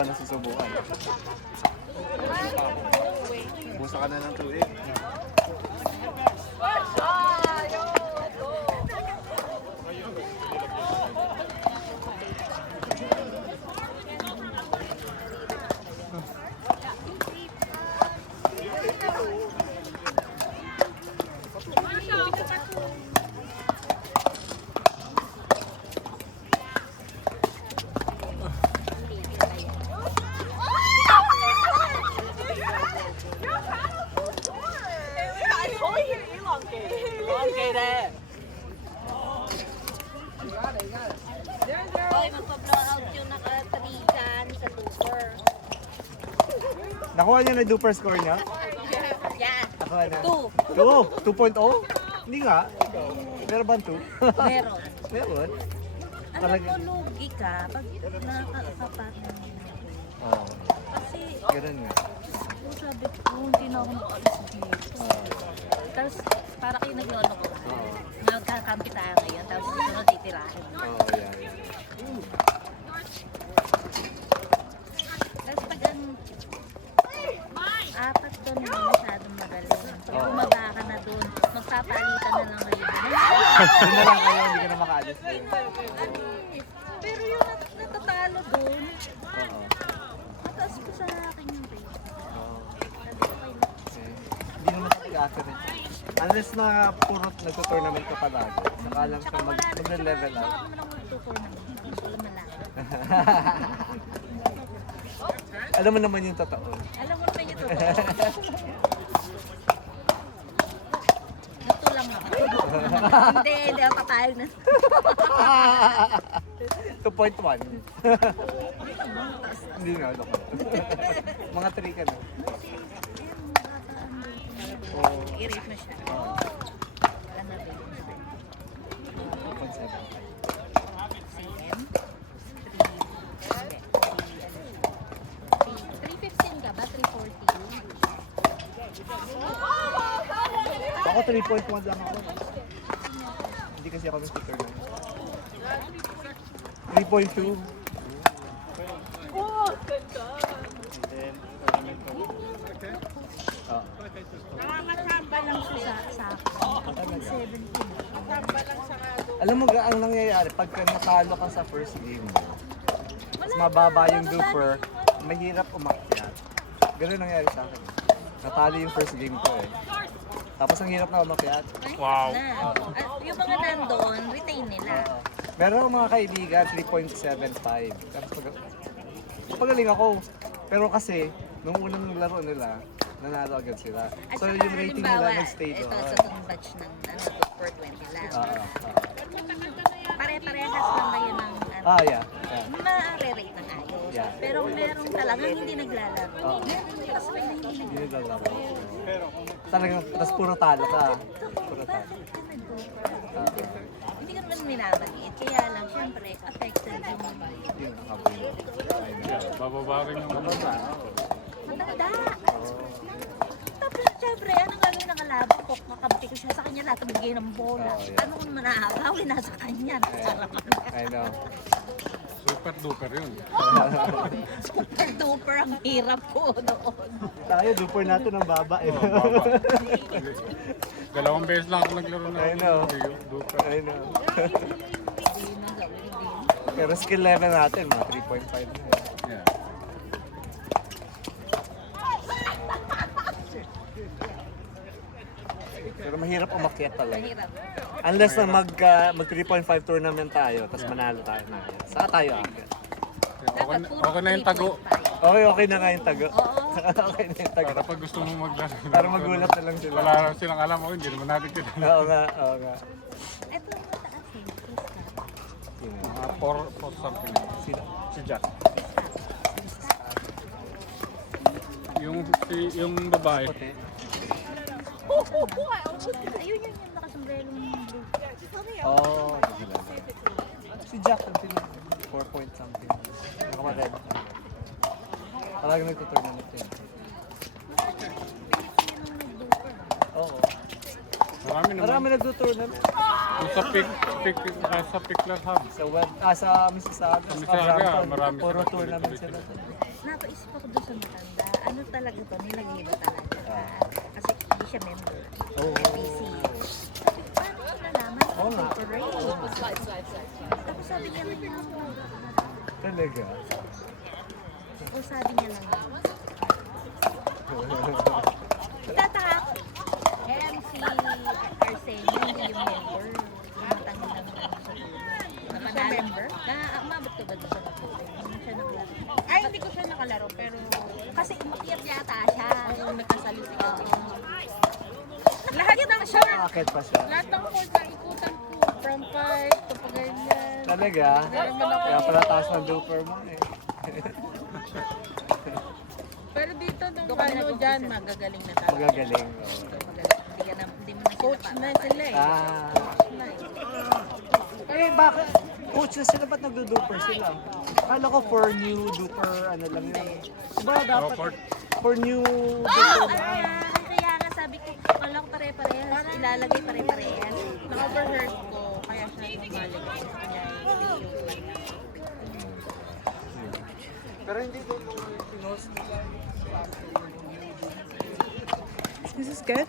pa nasusubukan. Busa ka na ng tuig. Oy, magpa-blowout yung naka-3 sa Duper. Nakuha niyo na yung duper score niya? Yan. Nakuha na. 2. 2? 2.0? Hindi nga. Meron ba 2? Meron. Meron? Alam mo, lugi ka pag nakakapatin mo. Oo. Kasi, Ganun nga. sabi ko, hindi na ako makalis dito. Tapos, para kayo nag-ano ko. Nagkakampi tayo ngayon, tapos sunod titirahin. Oo, yan. Tapos pag ang apat doon, hindi masyadong magaling. Pag bumaba ka na doon, magpapalitan na lang kayo doon. Doon na lang kayo, hindi ka na makaalis doon. Pero yung natatalo doon, Oo. mataas ko sa akin yung rate. Oo. Sabi ko kayo, Okay. Hindi naman sa pag-asa rin. Unless na puro nagto-tournament ka palagi. Saka lang siya mag-level up. Bakit naman ako mag-tournament? Wala malaki. Alam mo naman yung totoo. Alam mo naman yung totoo. Gusto lang ako. Hindi ako papayag na. 2.1. Hindi na, ako. Mga 3 ka na. Oo. I-rate mo siya. Oo. Wala na ba? 2.7. CM? 315 ka ba? 340? Ako 3.1 lang ako. Hindi kasi ako ng sticker na. 3.2. Oh! Ah. Nakakatamba lang siya sa akin. 17. Alam mo ang nangyayari pagka natalo ka sa first game, mas mababa yung duper, mahirap umakyat. Ganun nangyayari sa akin. Natalo yung first game ko eh. Tapos ang hirap na umakyat. Wow. Yung mga nandun, retain nila. Meron akong mga kaibigan, 3.75. Tapos pagaling ako. Pero kasi, nung unang laro nila, nanalo agad sila. At So saka, yung rating nila halimbawa, nag-stay ito doon. sa itong batch ng for 20 lang. Pare-parehas lang kayo ng Yeah. ma-re-rate ng ayos. Yeah. Pero merong talagang hindi naglalaro. Oo. Meron yung kasabay na hindi Hindi naglalaro. naglalaro. Talagang, tapos puro talo ka. Puro talo. Bakit ka nag-go? Hindi ka naman minamaliit. Kaya lang, syempre, affected yung Yun, happy. Yeah, bababa rin yung Matanda. matanda. Tapos, syempre, anong gagawin ng kalaban ko? Makabiti ko siya sa kanya lahat bigay ng bola. Oh, yeah. Ano kung manahagawin nasa kanya? I know. super duper yun. Super duper ang hirap ko noon. Tayo, duper natin ang baba eh. Oh, baba. Dalawang beses lang ako naglaro na I know. duper. I know. Hindi na gawin din. Pero skill level natin, mga 3.5 na. Yeah. Pero mahirap umakyat talaga. Mahirap. Unless na mag 3.5 tournament tayo, tapos manalo tayo na. Saka tayo akyat. Dapat puro Okay na yung tago. 3.5. Okay na nga yung tago. Oo. Okay na yung tago. Para pag gusto mo maglaro. Para magulat na lang sila. Wala lang silang alam. Oh, hindi naman natin kita. Oo nga, oo nga. Ito ang mataas eh. Krista. Sino? Mga 4 something. Sino? Si Jack. Yung babae. Puti. Ayun yun yung nakasombrero ng blue. Oh, sila. Si Jack, ang sino? 4 point something. Nakama-red. Talagang nagtutournament yun. Oo. Marami nagtutournament. Yung sa Pickler Hub. Sa web, sa Mississauga, Sa sa Mississauga, Brampton. marami Puro sila tournament tuloy-tuloy. sila. napaisip ako doon sa matanda. Ano talaga to? Nilagay ba talaga? Kasi hindi siya member. Oo. PC. Sabi ko, paano ko nalaman? Oo nga. Correct. Tapos sabi niya lang Talaga. o sabi niya lang tataka ako. MC Arsenio, hindi yung member. Tumatanggal lang sa tulong. Siya member? Umabot ka ba doon sa kapatid? Hindi siya nakalaro. Ay, hindi ko siya nakalaro, pero Kasi umakyat yata siya. oo, nagkasalisi ka. Lahat ng short. Bakit pa siya? Lahat ng court na ikutan ko, from fight to paganyan. Talaga? Kaya pala taas ng duper mo eh. Pero dito, nung Doon kami ano nag-umpisa. dyan, magagaling na talaga. Magagaling. oo. Hindi ka na, hindi mo na Coach na sila eh. Ah. Coach na eh. Eh, bakit? Coach na sila, ba't nagdo-duper sila? Akala ko for new duper, ano lang yun. Diba dapat Robert. for new duper? Kaya nga sabi ko, wala ko pare-parehas. Ilalagay pare-parehas. Na-overheard ko, kaya siya sumali. Kaya Pero hindi doon nung pinost nila. This is good.